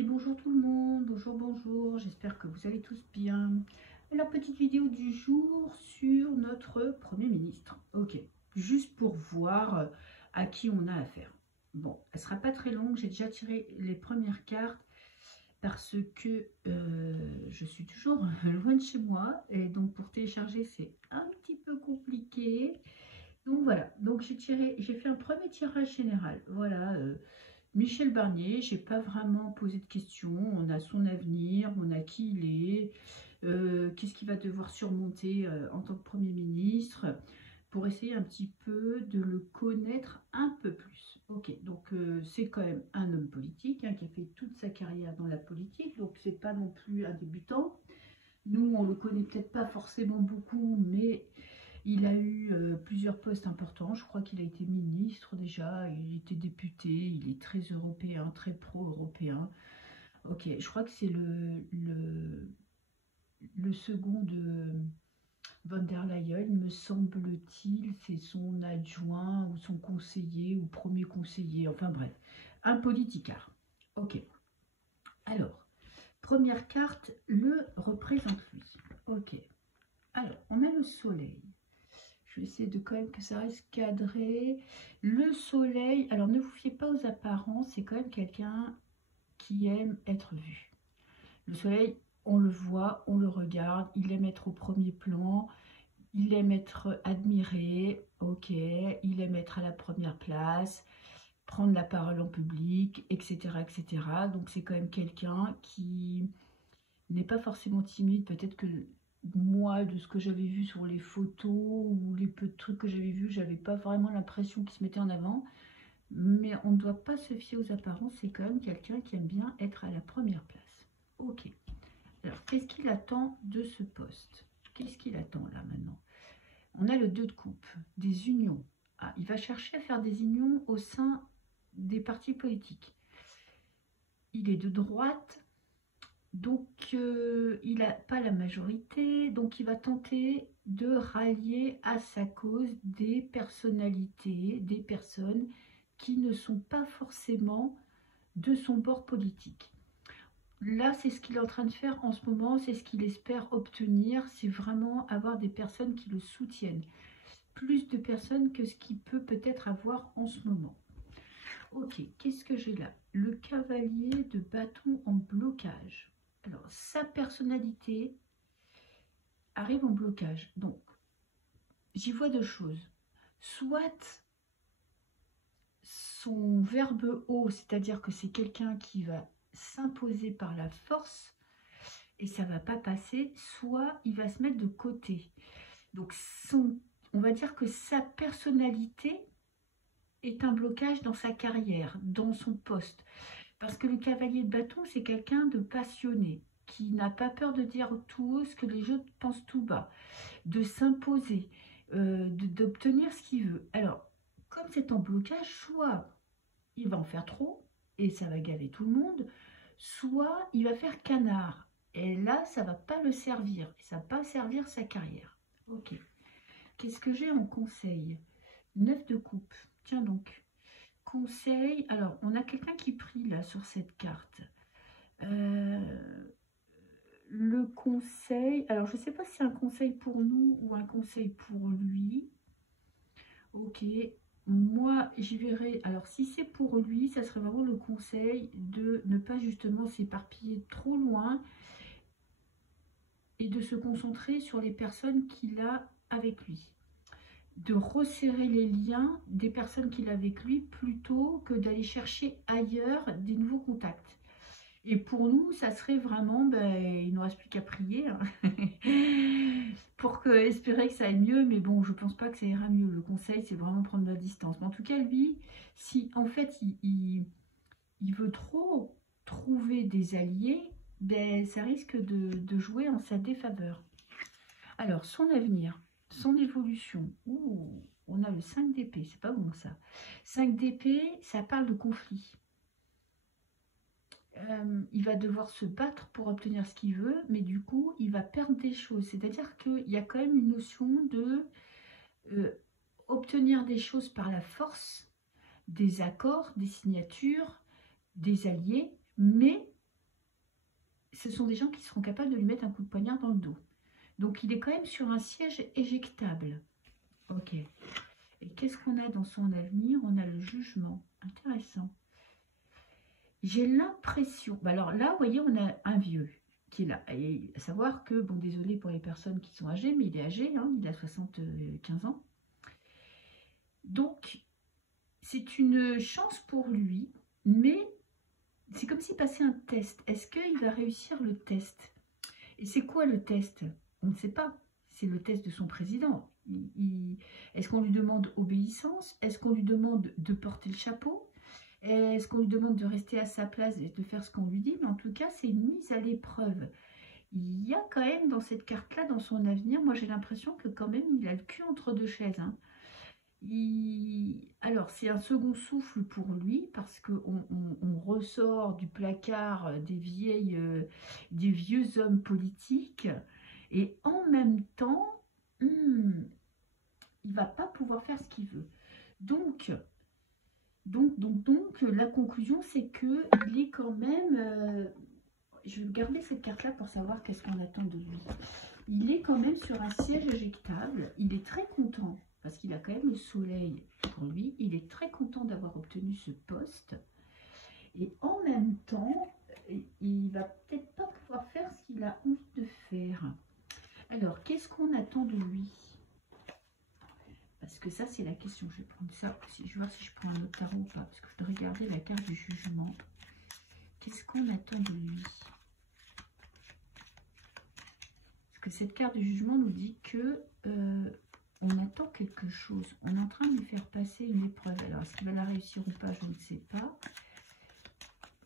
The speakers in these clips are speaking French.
Et bonjour tout le monde, bonjour, bonjour, j'espère que vous allez tous bien. Alors, petite vidéo du jour sur notre Premier ministre. Ok, juste pour voir à qui on a affaire. Bon, elle sera pas très longue, j'ai déjà tiré les premières cartes parce que je suis toujours loin de chez moi. Et donc pour télécharger, c'est un petit peu compliqué. Donc voilà, donc j'ai fait un premier tirage général. Voilà, Michel Barnier, j'ai pas vraiment posé de questions. On a son avenir, on a qui il est, qu'est-ce qu'il va devoir surmonter en tant que Premier ministre, pour essayer un petit peu de le connaître un peu plus. Ok, donc c'est quand même un homme politique qui a fait toute sa carrière dans la politique, donc c'est pas non plus un débutant. Nous, on le connaît peut-être pas forcément beaucoup, mais il a eu plusieurs postes importants. Je crois qu'il a été ministre déjà, il était député, il est très européen, très pro-européen. Ok, je crois que c'est le second de von der Leyen, me semble-t-il. C'est son adjoint ou son conseiller ou premier conseiller. Enfin bref, un politicard. Ok, alors, première carte, le représente lui. Ok, alors, on a le soleil. Je vais essayer de quand même que ça reste cadré. Le soleil, alors ne vous fiez pas aux apparences, c'est quand même quelqu'un qui aime être vu. Le soleil, on le voit, on le regarde, il aime être au premier plan, il aime être admiré, ok, il aime être à la première place, prendre la parole en public, etc. etc. Donc c'est quand même quelqu'un qui n'est pas forcément timide. Peut-être que moi, de ce que j'avais vu sur les photos ou les peu de trucs que j'avais vus, j'avais pas vraiment l'impression qu'il se mettait en avant. Mais on ne doit pas se fier aux apparences. C'est quand même quelqu'un qui aime bien être à la première place. Ok. Alors, qu'est-ce qu'il attend de ce poste? Qu'est-ce qu'il attend là maintenant? On a le 2 de coupe, des unions. Ah, il va chercher à faire des unions au sein des partis politiques. Il est de droite. Donc, il n'a pas la majorité, donc il va tenter de rallier à sa cause des personnalités, des personnes qui ne sont pas forcément de son bord politique. Là, c'est ce qu'il est en train de faire en ce moment, c'est ce qu'il espère obtenir, c'est vraiment avoir des personnes qui le soutiennent. Plus de personnes que ce qu'il peut peut-être avoir en ce moment. Ok, qu'est-ce que j'ai là? Le cavalier de bâton en blocage. Alors, sa personnalité arrive en blocage. Donc, j'y vois deux choses. Soit son verbe haut, c'est-à-dire que c'est quelqu'un qui va s'imposer par la force et ça ne va pas passer, soit il va se mettre de côté. Donc, on va dire que sa personnalité est un blocage dans sa carrière, dans son poste. Parce que le cavalier de bâton, c'est quelqu'un de passionné, qui n'a pas peur de dire tout haut ce que les autres pensent tout bas, de s'imposer, d'obtenir ce qu'il veut. Alors, comme c'est en blocage, soit il va en faire trop, et ça va gaver tout le monde, soit il va faire canard. Et là, ça ne va pas le servir, ça ne va pas servir sa carrière. Ok. Qu'est-ce que j'ai en conseil? 9 de coupe. Tiens donc. Conseil, alors on a quelqu'un qui prie là sur cette carte. Le conseil, alors je ne sais pas si c'est un conseil pour nous ou un conseil pour lui. Ok, moi j'y verrai. Alors si c'est pour lui, ça serait vraiment le conseil de ne pas justement s'éparpiller trop loin et de se concentrer sur les personnes qu'il a avec lui. De resserrer les liens des personnes qu'il a avec lui plutôt que d'aller chercher ailleurs des nouveaux contacts. Et pour nous, ça serait vraiment, il ne nous reste plus qu'à prier hein, pour espérer que ça aille mieux. Mais bon, je ne pense pas que ça ira mieux. Le conseil, c'est vraiment prendre de la distance. Mais en tout cas, lui, si en fait, il veut trop trouver des alliés, ça risque de jouer en sa défaveur. Alors, son avenir, son évolution. Ouh, on a le 5 d'épée, c'est pas bon ça. 5 d'épée, ça parle de conflit. Il va devoir se battre pour obtenir ce qu'il veut, mais du coup, il va perdre des choses. C'est-à-dire qu'il y a quand même une notion de obtenir des choses par la force, des accords, des signatures, des alliés, mais ce sont des gens qui seront capables de lui mettre un coup de poignard dans le dos. Donc, il est quand même sur un siège éjectable. Ok. Et qu'est-ce qu'on a dans son avenir? On a le jugement. Intéressant. J'ai l'impression... Bah alors là, vous voyez, on a un vieux qui est là. Et à savoir que, bon, désolé pour les personnes qui sont âgées, mais il est âgé, hein, il a 75 ans. Donc, c'est une chance pour lui, mais c'est comme s'il passait un test. Est-ce qu'il va réussir le test? Et c'est quoi le test? On ne sait pas. C'est le test de son président. Est-ce qu'on lui demande obéissance? Est-ce qu'on lui demande de porter le chapeau? Est-ce qu'on lui demande de rester à sa place et de faire ce qu'on lui dit? Mais en tout cas, c'est une mise à l'épreuve. Il y a quand même dans cette carte-là, dans son avenir, moi j'ai l'impression que quand même il a le cul entre deux chaises. Hein. Alors, c'est un second souffle pour lui parce qu'on ressort du placard des vieux hommes politiques et en même temps, il ne va pas pouvoir faire ce qu'il veut. Donc, la conclusion, c'est qu'il est quand même... je vais garder cette carte-là pour savoir qu'est-ce qu'on attend de lui. Il est quand même sur un siège éjectable. Il est très content parce qu'il a quand même le soleil pour lui. Il est très content d'avoir obtenu ce poste. Et en même temps, il va peut-être pas pouvoir faire ce qu'il a envie de faire. Alors, qu'est-ce qu'on attend de lui? Parce que ça, c'est la question. Je vais prendre ça. Je vais voir si je prends un autre tarot ou pas. Parce que je dois regarder la carte du jugement. Qu'est-ce qu'on attend de lui? Parce que cette carte du jugement nous dit que on attend quelque chose. On est en train de lui faire passer une épreuve. Alors, est-ce qu'il va la réussir ou pas? Je ne sais pas.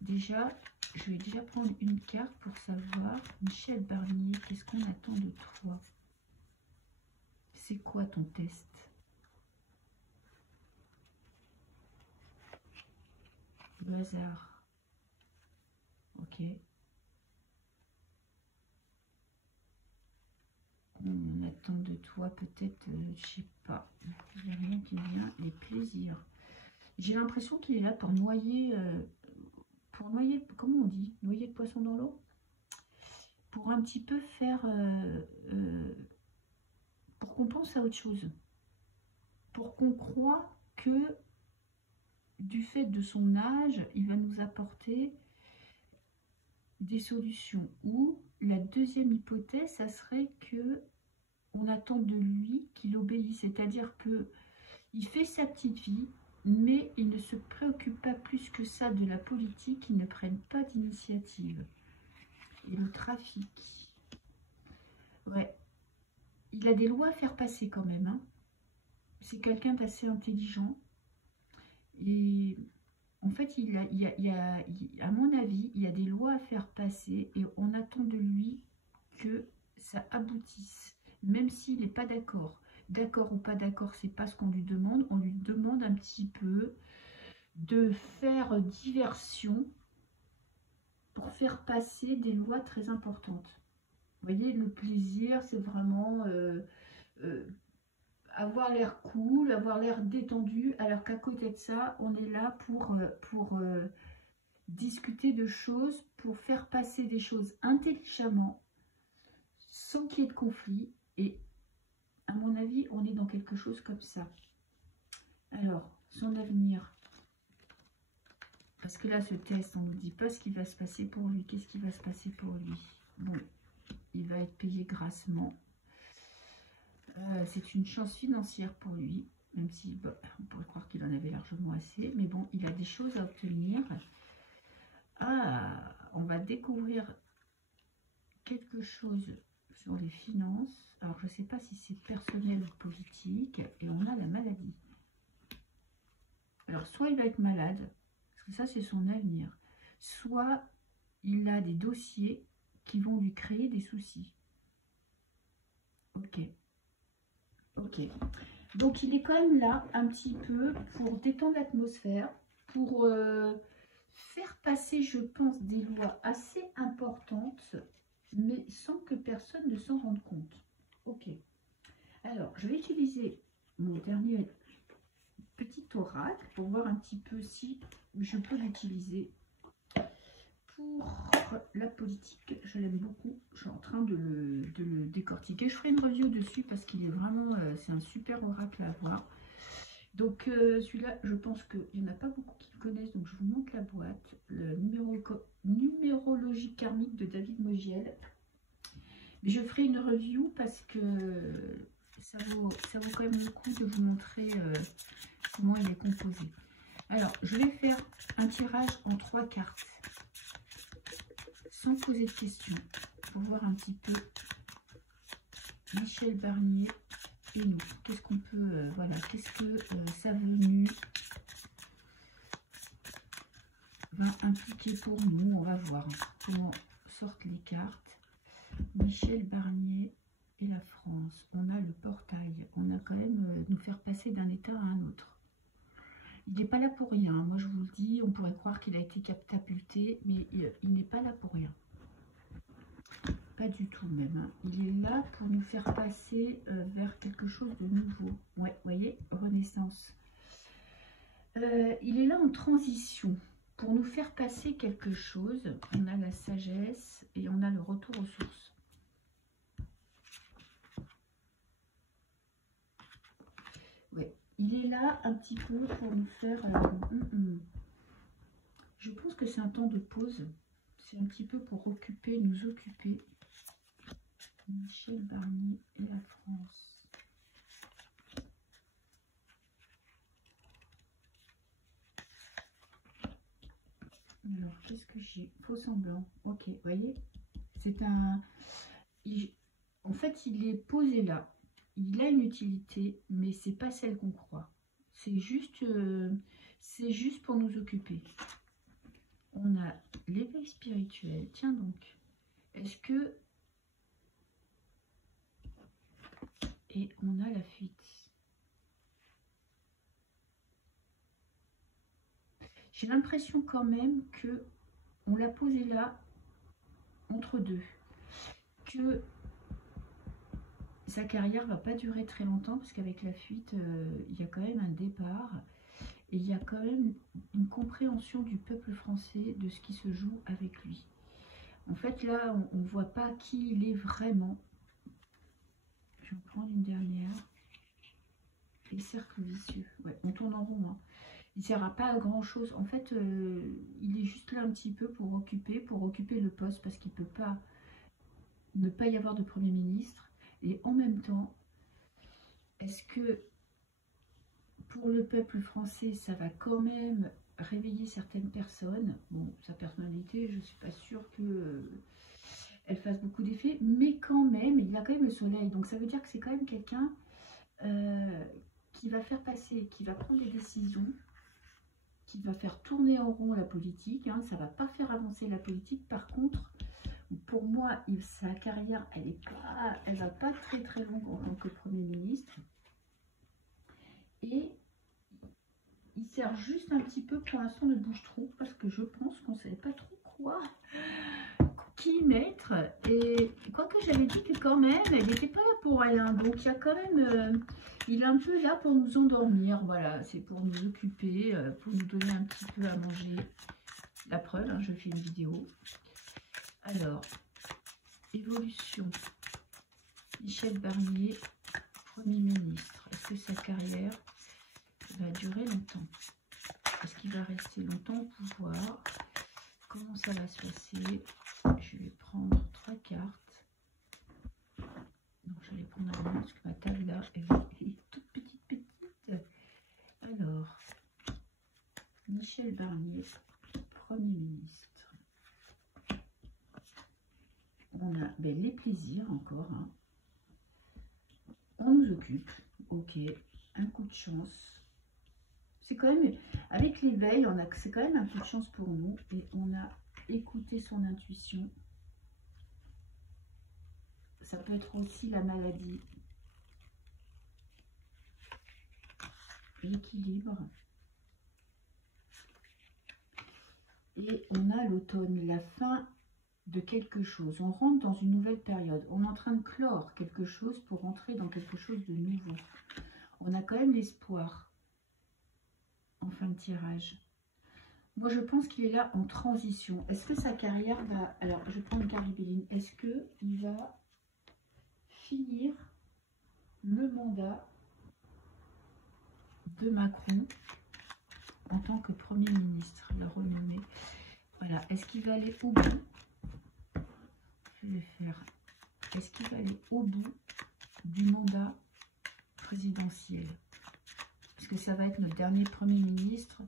Déjà, je vais déjà prendre une carte pour savoir. Michel Barnier, qu'est-ce qu'on attend de toi? C'est quoi ton test? Le hasard. Ok. On attend de toi peut-être, je sais pas. Il n'y a rien qui vient. Les plaisirs. J'ai l'impression qu'il est là pour noyer, comment on dit? Noyer le poisson dans l'eau? Pour un petit peu faire... pour qu'on pense à autre chose. Pour qu'on croie que du fait de son âge, il va nous apporter des solutions. Ou la deuxième hypothèse, ça serait que on attend de lui qu'il obéisse. C'est-à-dire que il fait sa petite vie, mais il ne se préoccupe pas plus que ça de la politique, il ne prenne pas d'initiative. Et le trafic. Ouais. Il a des lois à faire passer quand même. Hein. C'est quelqu'un d'assez intelligent. Et en fait, à mon avis, il y a des lois à faire passer et on attend de lui que ça aboutisse. Même s'il n'est pas d'accord. D'accord ou pas d'accord, c'est pas ce qu'on lui demande. On lui demande un petit peu de faire diversion pour faire passer des lois très importantes. Vous voyez, le plaisir, c'est vraiment avoir l'air cool, avoir l'air détendu, alors qu'à côté de ça, on est là pour discuter de choses, pour faire passer des choses intelligemment, sans qu'il y ait de conflit. Et à mon avis, on est dans quelque chose comme ça. Alors, son avenir. Parce que là, ce test, on ne nous dit pas ce qui va se passer pour lui. Qu'est-ce qui va se passer pour lui? Bon, il va être payé grassement. C'est une chance financière pour lui, même si bon, on pourrait croire qu'il en avait largement assez. Mais bon, il a des choses à obtenir. Ah, on va découvrir quelque chose sur les finances. Alors, je ne sais pas si c'est personnel ou politique. Et on a la maladie. Alors, soit il va être malade, parce que ça, c'est son avenir. Soit il a des dossiers qui vont lui créer des soucis. Ok. Ok. Donc, il est quand même là, un petit peu, pour détendre l'atmosphère, pour faire passer, je pense, des lois assez importantes, mais sans que personne ne s'en rende compte. Ok. Alors, je vais utiliser mon dernier petit oracle pour voir un petit peu si je peux l'utiliser pour la politique, je l'aime beaucoup. Je suis en train de le décortiquer. Je ferai une review dessus parce qu'il est vraiment, c'est un super oracle à voir. Donc celui-là, je pense qu'il n'y en a pas beaucoup qui le connaissent, donc je vous montre la boîte. Le numérologie karmique de David Mogiel. Mais je ferai une review parce que ça vaut quand même le coup de vous montrer comment il est composé. Alors, je vais faire un tirage en 3 cartes, sans poser de questions, pour voir un petit peu Michel Barnier et nous. Qu'est-ce qu'on peut, voilà, qu'est-ce que sa venue va impliquer pour nous. On va voir comment sortent les cartes. Michel Barnier et la France. On a le portail. On a quand même nous faire passer d'un état à un autre. Il n'est pas là pour rien. Moi, je vous le dis, on pourrait croire qu'il a été catapulté, mais il n'est pas là pour rien. Pas du tout même. Hein. Il est là pour nous faire passer vers quelque chose de nouveau. Ouais, vous voyez, renaissance. Il est là en transition pour nous faire passer quelque chose. On a la sagesse et on a le retour aux sources. Ouais, il est là un petit peu pour nous faire... Je pense que c'est un temps de pause. C'est un petit peu pour occuper, nous occuper. Michel Barnier et la France. Alors, qu'est-ce que j'ai? Faux semblant. Ok, vous voyez? C'est un... En fait, il est posé là. Il a une utilité, mais c'est pas celle qu'on croit. C'est juste pour nous occuper. On a l'éveil spirituel. Tiens donc. Est-ce que... Et on a la fuite. J'ai l'impression quand même que on l'a posé là, entre deux. Que sa carrière va pas durer très longtemps, parce qu'avec la fuite, il y a quand même un départ. Et il y a quand même une compréhension du peuple français de ce qui se joue avec lui. En fait, là, on ne voit pas qui il est vraiment. Je vais en prendre une dernière. Les cercles vicieux. Ouais, on tourne en rond. Hein. Il ne sert à pas à grand chose. En fait, il est juste là un petit peu pour occuper le poste parce qu'il ne peut pas ne pas y avoir de Premier ministre. Et en même temps, est-ce que pour le peuple français, ça va quand même réveiller certaines personnes? Bon, sa personnalité, je ne suis pas sûre que elle fasse beaucoup d'effets, mais quand même, il a quand même le soleil. Donc ça veut dire que c'est quand même quelqu'un qui va faire passer, qui va prendre des décisions, qui va faire tourner en rond la politique. Hein, ça ne va pas faire avancer la politique. Par contre, pour moi, sa carrière, elle va pas très très longue en tant que Premier ministre. Et il sert juste un petit peu pour l'instant de bouche-trou, parce que je pense qu'on ne savait pas trop quoi qui mettre. Et quoique j'avais dit que quand même, elle n'était pas là pour rien. Donc il y a quand même, il est un peu là pour nous endormir. Voilà, c'est pour nous occuper, pour nous donner un petit peu à manger. La preuve, hein, je fais une vidéo. Alors, évolution. Michel Barnier, Premier ministre. Est-ce que sa carrière va durer longtemps? Est-ce qu'il va rester longtemps au pouvoir? Comment ça va se passer? Je vais prendre 3 cartes. Donc je vais les prendre à main parce que ma table là elle est toute petite. Alors, Michel Barnier, Premier ministre. On a les plaisirs encore. Hein. On nous occupe. Ok. Un coup de chance. C'est quand même, avec l'éveil, c'est quand même un coup de chance pour nous. Et on a écouté son intuition. Ça peut être aussi la maladie. L'équilibre. Et on a l'automne, la fin de quelque chose. On rentre dans une nouvelle période. On est en train de clore quelque chose pour rentrer dans quelque chose de nouveau. On a quand même l'espoir en fin de tirage. Moi, je pense qu'il est là en transition. Est-ce que sa carrière va... Alors, je prends une carte Béline. Est-ce qu'il va finir le mandat de Macron en tant que Premier ministre, le renommé? Voilà. Est-ce qu'il va aller au bout? Je vais faire... Est-ce qu'il va aller au bout du mandat présidentiel? Parce que ça va être notre dernier Premier ministre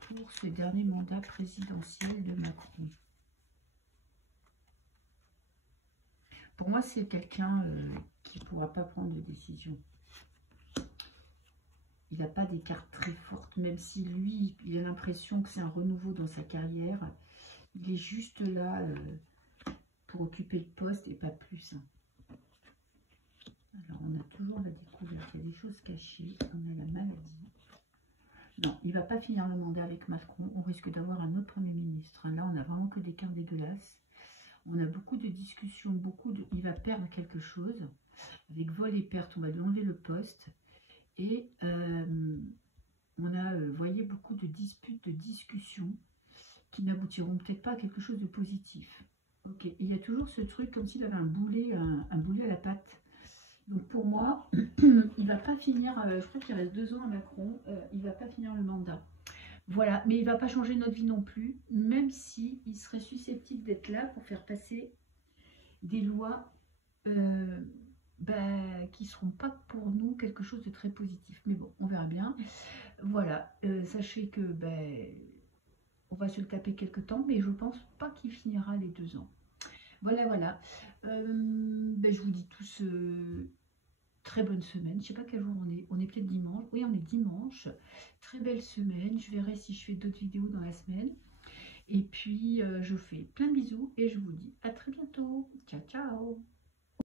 pour ce dernier mandat présidentiel de Macron. Pour moi, c'est quelqu'un qui ne pourra pas prendre de décision. Il n'a pas des cartes très fortes, même si lui, il a l'impression que c'est un renouveau dans sa carrière. Il est juste là pour occuper le poste et pas plus. Alors, on a toujours la découverte, il y a des choses cachées, on a la maladie. Non, il ne va pas finir le mandat avec Macron, on risque d'avoir un autre Premier ministre. Là, on n'a vraiment que des cartes dégueulasses. On a beaucoup de discussions, il va perdre quelque chose. Avec vol et perte, on va lui enlever le poste. Et on a, voyez, beaucoup de disputes, de discussions qui n'aboutiront peut-être pas à quelque chose de positif. Ok, il y a toujours ce truc comme s'il avait un boulet à la patte. Donc pour moi, il ne va pas finir, je crois qu'il reste 2 ans à Macron, il ne va pas finir le mandat. Voilà, mais il ne va pas changer notre vie non plus, même si il serait susceptible d'être là pour faire passer des lois qui ne seront pas pour nous quelque chose de très positif. Mais bon, on verra bien. Voilà, sachez que on va se le taper quelque temps, mais je ne pense pas qu'il finira les 2 ans. Voilà, voilà. Je vous dis tous très bonne semaine. Je ne sais pas quel jour on est. On est peut-être dimanche. Oui, on est dimanche. Très belle semaine. Je verrai si je fais d'autres vidéos dans la semaine. Et puis, je vous fais plein de bisous et je vous dis à très bientôt. Ciao, ciao.